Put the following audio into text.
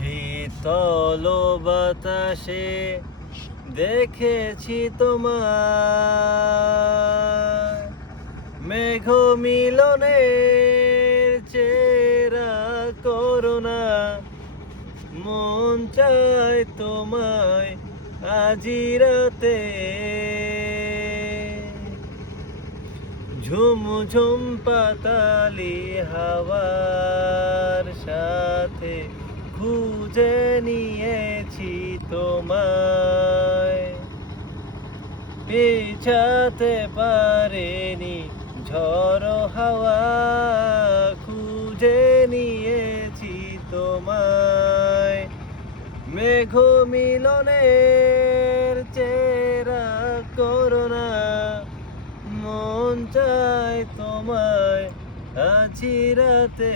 শীতল বাতাসে দেখেছি তোমার মেঘ মিলনের চেরা করুণা। মন চায় তোমায় আজি রাতে, ঝুম ঝুম পাতালি হাওয়ার সাথে খুঁজে নিয়েছি তোমায়। পেছাতে পারেনি ঝড় হাওয়া, খুঁজে নিয়েছি তোমায়। মেঘ মিলনের চেরা করুণা, মন চায় তোমায় আজি রাতে।